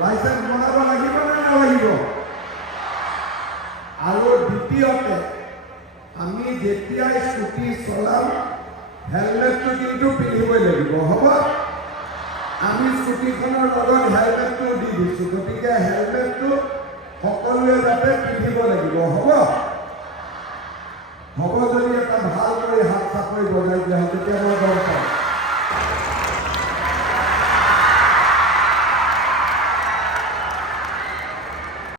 Licence বনাব লাগিব নে নালাগিব? আৰু দ্বিতীয়তে আমি যেতিয়াই স্কুটি চলাম হেলমেটটো কিন্তু পিন্ধিবই লাগিব, হ'ব? আমি স্কুটিখনৰ লগত হেলমেটটো দি দিছোঁ, গতিকে হেলমেটটো সকলোৱে যাতে পিন্ধিব লাগিব, হ'ব? হ'ব যদি এটা ভাল কৰি হাত চাপৰি বজাই দিয়া তেতিয়া মই